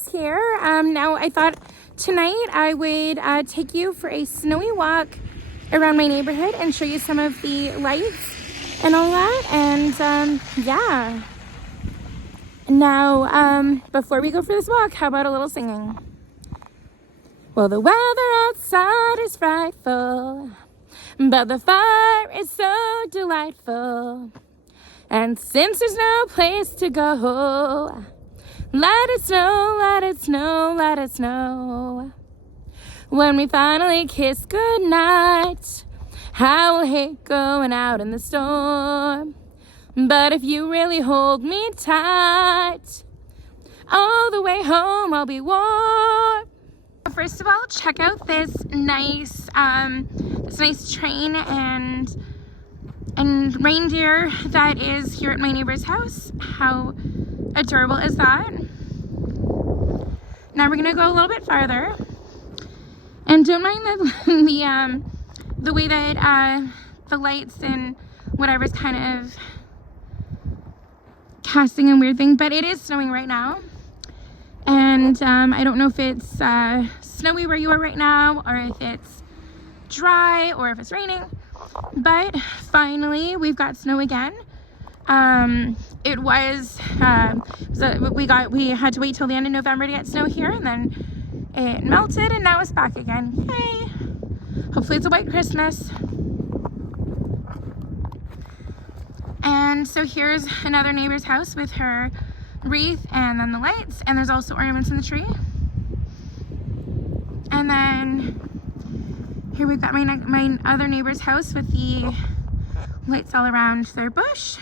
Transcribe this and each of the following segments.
is here. Now I thought tonight I would take you for a snowy walk around my neighborhood and show you some of the lights and all that. And yeah. Now, before we go for this walk, how about a little singing? Well, the weather outside is frightful, but the fire is so delightful. And since there's no place to go, let it snow, let it snow, let it snow. When we finally kiss goodnight, I will hate going out in the storm. But if you really hold me tight, all the way home I'll be warm. First of all, check out this nice train and reindeer that is here at my neighbor's house. How adorable is that? Now we're gonna go a little bit farther, and don't mind the way that the lights and whatever's kind of casting a weird thing, but it is snowing right now. And I don't know if it's snowy where you are right now, or if it's dry, or if it's raining. But finally, we've got snow again. It was we had to wait till the end of November to get snow here, and then it melted, and now it's back again. Yay! Hopefully, it's a white Christmas. And so here's another neighbor's house with her wreath and then the lights, and there's also ornaments in the tree. And then here we've got my other neighbor's house with the lights all around their bush.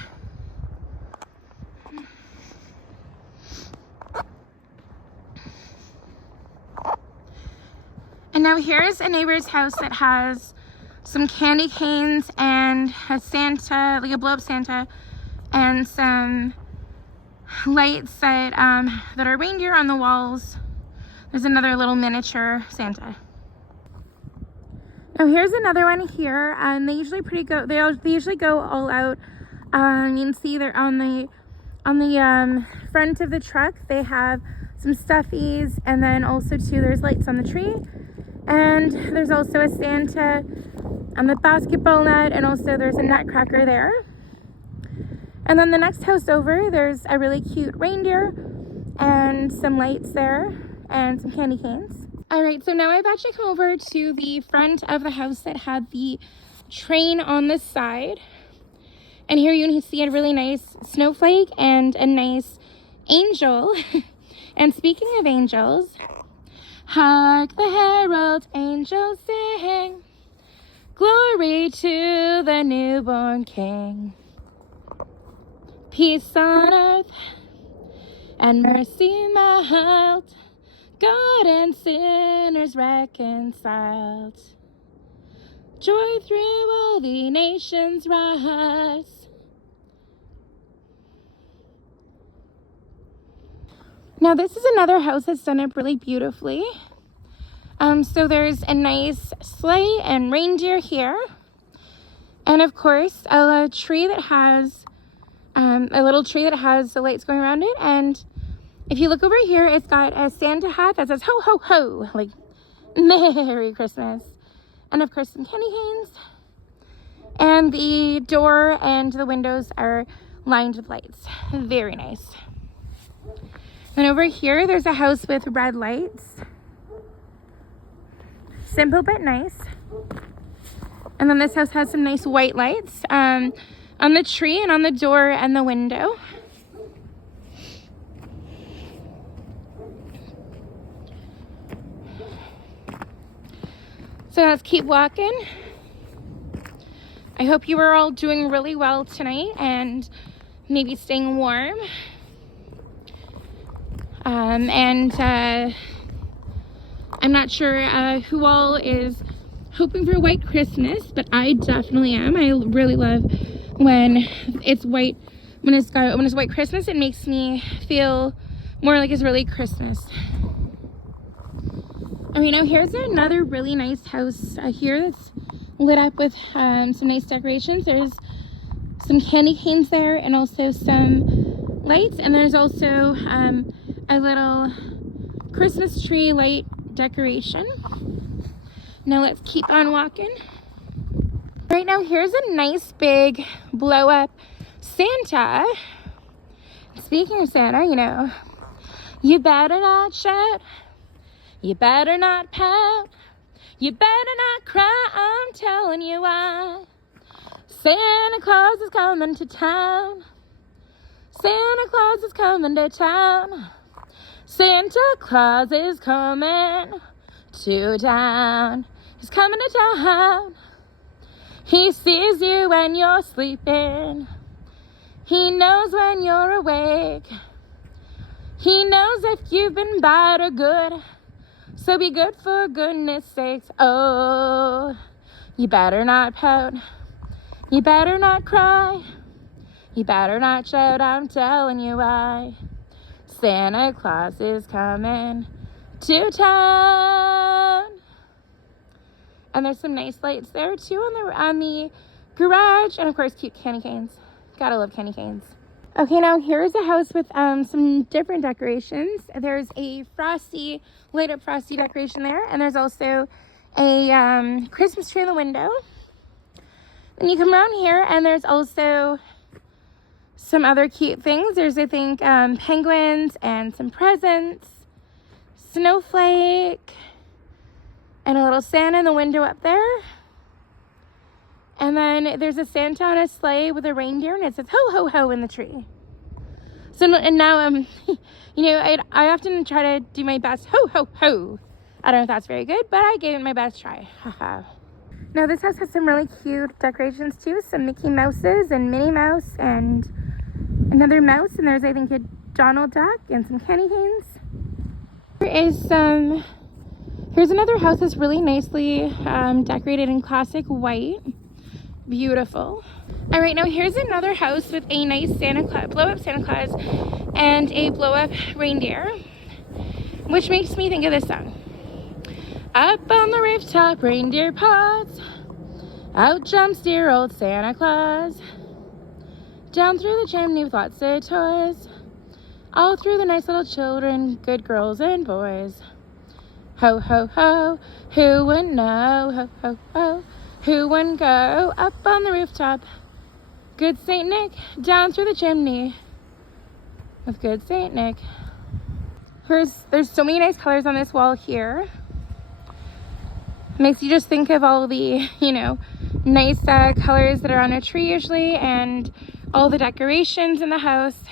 And now here's a neighbor's house that has some candy canes and a Santa, like a blow-up Santa, and some lights that are reindeer on the walls. There's another little miniature Santa. Now here's another one here, and they usually they usually go all out. You can see they're on the front of the truck. They have some stuffies, and then also too there's lights on the tree, and there's also a Santa on the basketball net, and also there's a nutcracker there. And then the next house over, there's a really cute reindeer and some lights there and some candy canes. All right, so now I've actually come over to the front of the house that had the train on the side. And here you can see a really nice snowflake and a nice angel. And speaking of angels, hark the herald angels sing, glory to the newborn King. Peace on earth and mercy mild, God and sinners reconciled. Joy through all the nations rise. Now this is another house that's done up really beautifully. So there's a nice sleigh and reindeer here. And of course, a little tree that has the lights going around it. And if you look over here, it's got a Santa hat that says ho ho ho, like Merry Christmas. And of course some candy canes. And the door and the windows are lined with lights. Very nice. And over here, there's a house with red lights. Simple but nice. And then this house has some nice white lights on the tree and on the door and the window. So let's keep walking. I hope you are all doing really well tonight and maybe staying warm. I'm not sure who all is hoping for a white Christmas, but I definitely am. I really love when it's white, when it's white Christmas. It makes me feel more like it's really Christmas. I mean, now here's another really nice house here that's lit up with some nice decorations. There's some candy canes there and also some lights, and there's also a little Christmas tree light decoration. Now let's keep on walking. Right now, here's a nice big blow up Santa. Speaking of Santa, you know, you better not shout, you better not pout, you better not cry, I'm telling you why. Santa Claus is coming to town. Santa Claus is coming to town. Santa Claus is coming to town. He's coming to town. He sees you when you're sleeping. He knows when you're awake. He knows if you've been bad or good. So be good for goodness sakes. Oh, you better not pout. You better not cry. You better not shout, I'm telling you why. Santa Claus is coming to town. And there's some nice lights there too on the garage, and of course cute candy canes. Gotta love candy canes. Okay, now here's a house with some different decorations. There's a light up frosty decoration there, and there's also a Christmas tree in the window. And you come around here, and there's also some other cute things. There's, I think, penguins and some presents, snowflake, and a little Santa in the window up there. And then there's a Santa on a sleigh with a reindeer, and it says ho ho ho in the tree. So, and now you know, I often try to do my best ho ho ho. I don't know if that's very good, but I gave it my best try. Haha. Now this house has some really cute decorations too. Some Mickey Mouses and Minnie Mouse and another mouse, and there's, I think, a Donald Duck and some candy canes. Here's another house that's really nicely decorated in classic white. Beautiful. All right, now here's another house with a nice blow-up Santa Claus and a blow-up reindeer, which makes me think of this song. Up on the rooftop, reindeer paws, out jumps dear old Santa Claus, down through the chimney with lots of toys, all through the nice little children, good girls and boys. Ho, ho, ho, who wouldn't know? Ho, ho, ho, who wouldn't go up on the rooftop? Good Saint Nick, down through the chimney with good Saint Nick. There's so many nice colors on this wall here. Makes you just think of all the, you know, nice colors that are on a tree usually, and all the decorations in the house,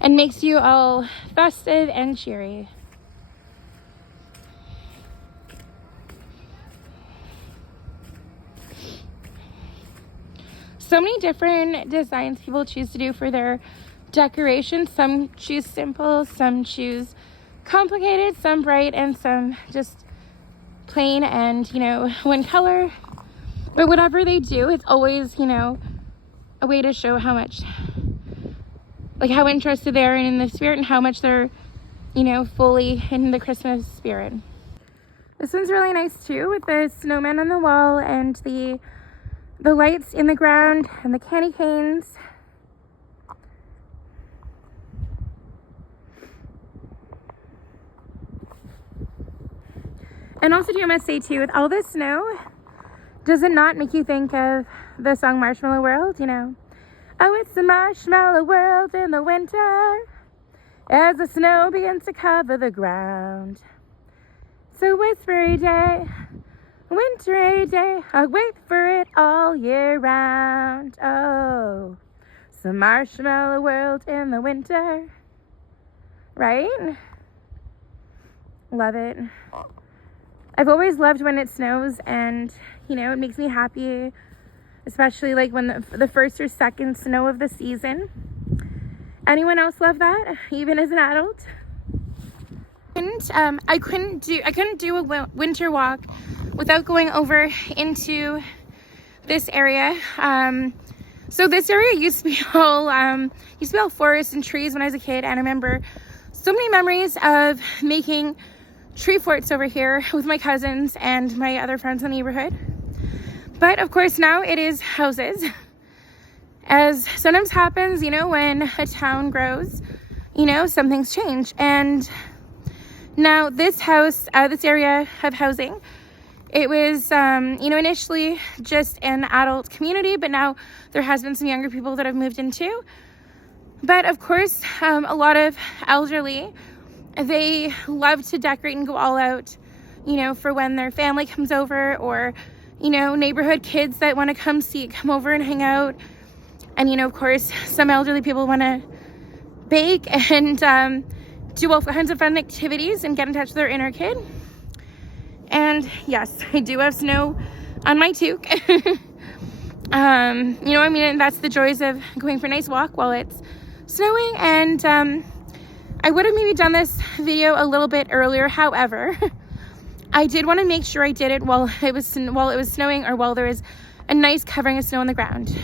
and makes you all festive and cheery. So many different designs people choose to do for their decorations. Some choose simple, some choose complicated, some bright, and some just plain and, you know, one color. But whatever they do, it's always, you know, a way to show how much, like, how interested they are in the spirit and how much they're, you know, fully in the Christmas spirit. This one's really nice too, with the snowman on the wall and the lights in the ground and the candy canes. And also, I must say too, with all the snow, does it not make you think of the song Marshmallow World, you know? Oh, it's the marshmallow world in the winter, as the snow begins to cover the ground. So whispery day, wintry day, I wait for it all year round. Oh, it's the marshmallow world in the winter. Right? Love it. I've always loved when it snows, and, you know, it makes me happy, especially like when the first or second snow of the season. Anyone else love that, even as an adult? And I couldn't do a winter walk without going over into this area. So this area used to be all forest and trees when I was a kid, and I remember so many memories of making tree forts over here with my cousins and my other friends in the neighborhood. But of course now it is houses, as sometimes happens, you know, when a town grows, you know, some things change. And Now this house, this area of housing, it was, you know, initially just an adult community, but now there has been some younger people that have moved into. But of course, a lot of elderly, they love to decorate and go all out, you know, for when their family comes over, or, you know, neighborhood kids that want to come over and hang out. And, you know, of course, some elderly people want to bake and do all kinds of fun activities and get in touch with their inner kid. And yes, I do have snow on my toque. You know, I mean, that's the joys of going for a nice walk while it's snowing. And I would have maybe done this video a little bit earlier. However, I did want to make sure I did it while it was snowing, or while there was a nice covering of snow on the ground.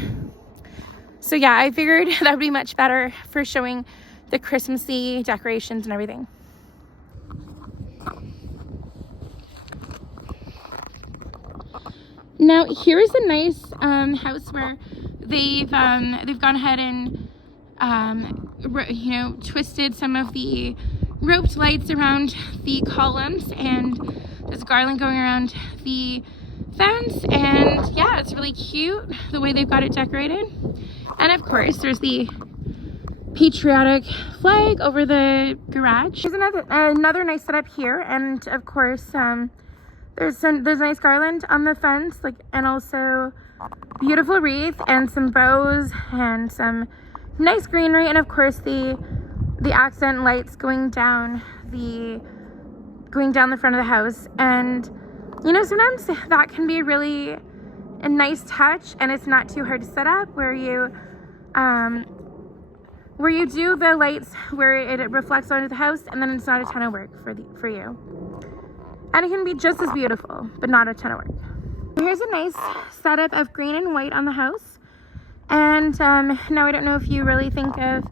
So yeah, I figured that would be much better for showing the Christmassy decorations and everything. Now here is a nice house where they've gone ahead and you know, twisted some of the roped lights around the columns, and there's garland going around the fence, and yeah, it's really cute the way they've got it decorated. And of course there's the patriotic flag over the garage. There's another nice setup here, and of course there's nice garland on the fence, like, and also beautiful wreath and some bows and some nice greenery, and of course the accent lights going down the front of the house. And you know, sometimes that can be really a nice touch, and it's not too hard to set up, where you do the lights where it reflects onto the house, and then it's not a ton of work for you. And it can be just as beautiful, but not a ton of work. Here's a nice setup of green and white on the house. And now I don't know if you really think of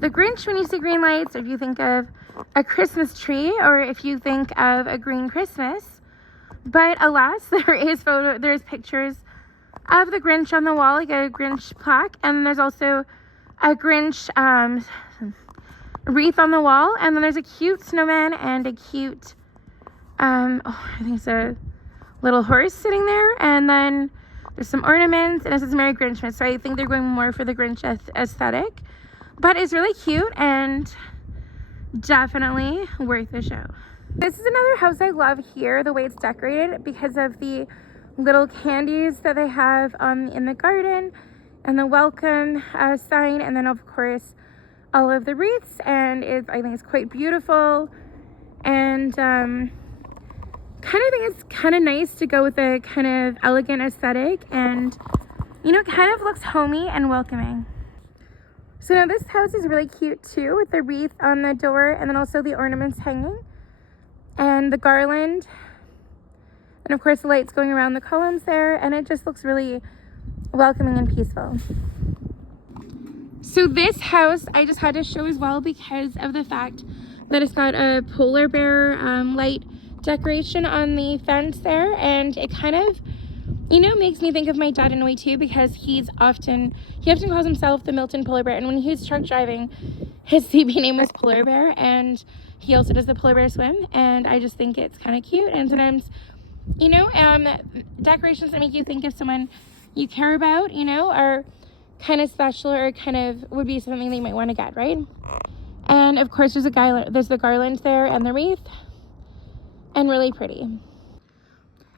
the Grinch when you see green lights, or if you think of a Christmas tree, or if you think of a green Christmas. But alas, there's pictures of the Grinch on the wall, like a Grinch plaque, and there's also a Grinch wreath on the wall, and then there's a cute snowman and a cute I think it's a little horse sitting there, and then there's some ornaments, and it says Merry Grinchmas. So I think they're going more for the Grinch aesthetic, but it's really cute and definitely worth a show. This is another house I love here, the way it's decorated, because of the little candies that they have in the garden, and the welcome sign, and then of course all of the wreaths. And I think it's quite beautiful, and kind of think it's kind of nice to go with a kind of elegant aesthetic, and you know, it kind of looks homey and welcoming. So now this house is really cute too, with the wreath on the door, and then also the ornaments hanging, and the garland, and of course the lights going around the columns there, and it just looks really welcoming and peaceful. So this house I just had to show as well, because of the fact that it's got a polar bear light decoration on the fence there, and it kind of, you know, makes me think of my dad in a way too, because he often calls himself the Milton Polar Bear, and when he was truck driving, his CB name was Polar Bear, and he also does the Polar Bear swim, and I just think it's kind of cute. And sometimes, you know, decorations that make you think of someone you care about, you know, are kind of special, or kind of would be something that you might want to get, right? And of course there's the garland there, and the wreath, and really pretty.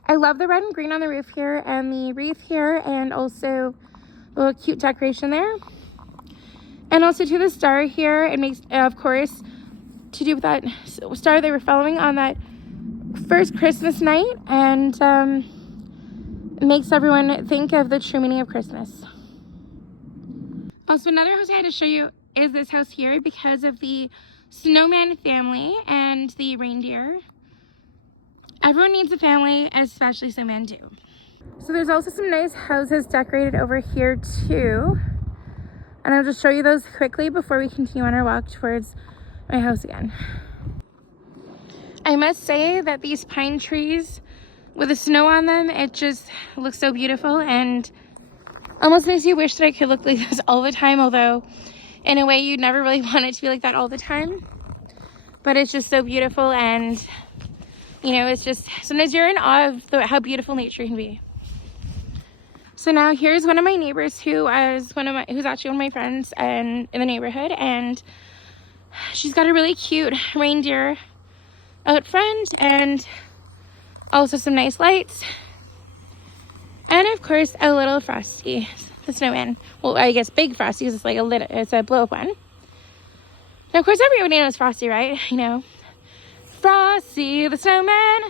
I love the red and green on the roof here, and the wreath here, and also a little cute decoration there. And also to the star here, it makes, of course, to do with that star they were following on that first Christmas night, and it makes everyone think of the true meaning of Christmas. Also, another house I had to show you is this house here, because of the snowman family and the reindeer. Everyone needs a family, especially snowmen too. So there's also some nice houses decorated over here too, and I'll just show you those quickly before we continue on our walk towards my house again. I must say that these pine trees with the snow on them, it just looks so beautiful, and almost makes you wish that I could look like this all the time, although in a way you'd never really want it to be like that all the time. but it's just so beautiful. And you know, it's just, sometimes you're in awe of how beautiful nature can be. So now here's one of my neighbors who's actually one of my friends in the neighborhood, and she's got a really cute reindeer out front, and also some nice lights, and of course a little Frosty the snowman. Well, I guess big Frosty, because it's a blow up one. Now of course everybody knows Frosty, right? You know, Frosty the snowman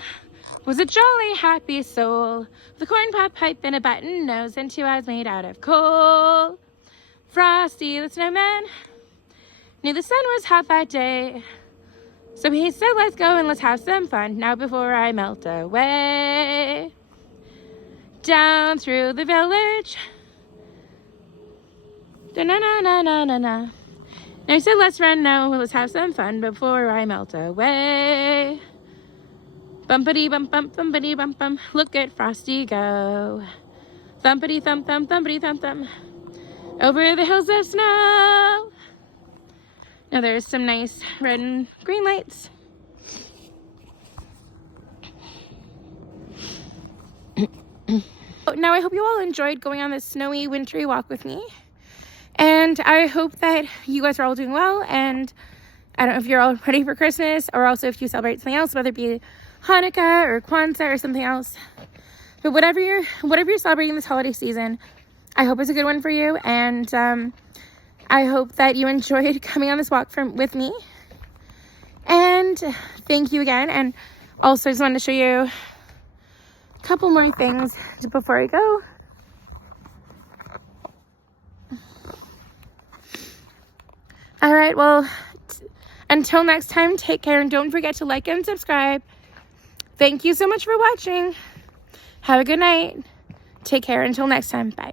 was a jolly happy soul with a corn pop pipe and a button nose and 2 eyes made out of coal. Frosty the snowman knew the sun was hot that day, so he said, let's go and let's have some fun now before I melt away. Down through the village, da-na-na-na-na-na-na. Now he said, let's run now, let's have some fun before I melt away. Bumpity bump bump, bumpity bump bump, look at Frosty go. Thumpity thump thump, thumpity thump thump, over the hills of snow. Now there's some nice red and green lights. Now I hope you all enjoyed going on this snowy, wintry walk with me. And I hope that you guys are all doing well. And I don't know if you're all ready for Christmas, or also if you celebrate something else, whether it be Hanukkah or Kwanzaa or something else. But whatever you're celebrating this holiday season, I hope it's a good one for you. And I hope that you enjoyed coming on this walk with me. And thank you again. And also just wanted to show you a couple more things before I go. All right, well, until next time, take care, and don't forget to like and subscribe. Thank you so much for watching. Have a good night. Take care until next time. Bye.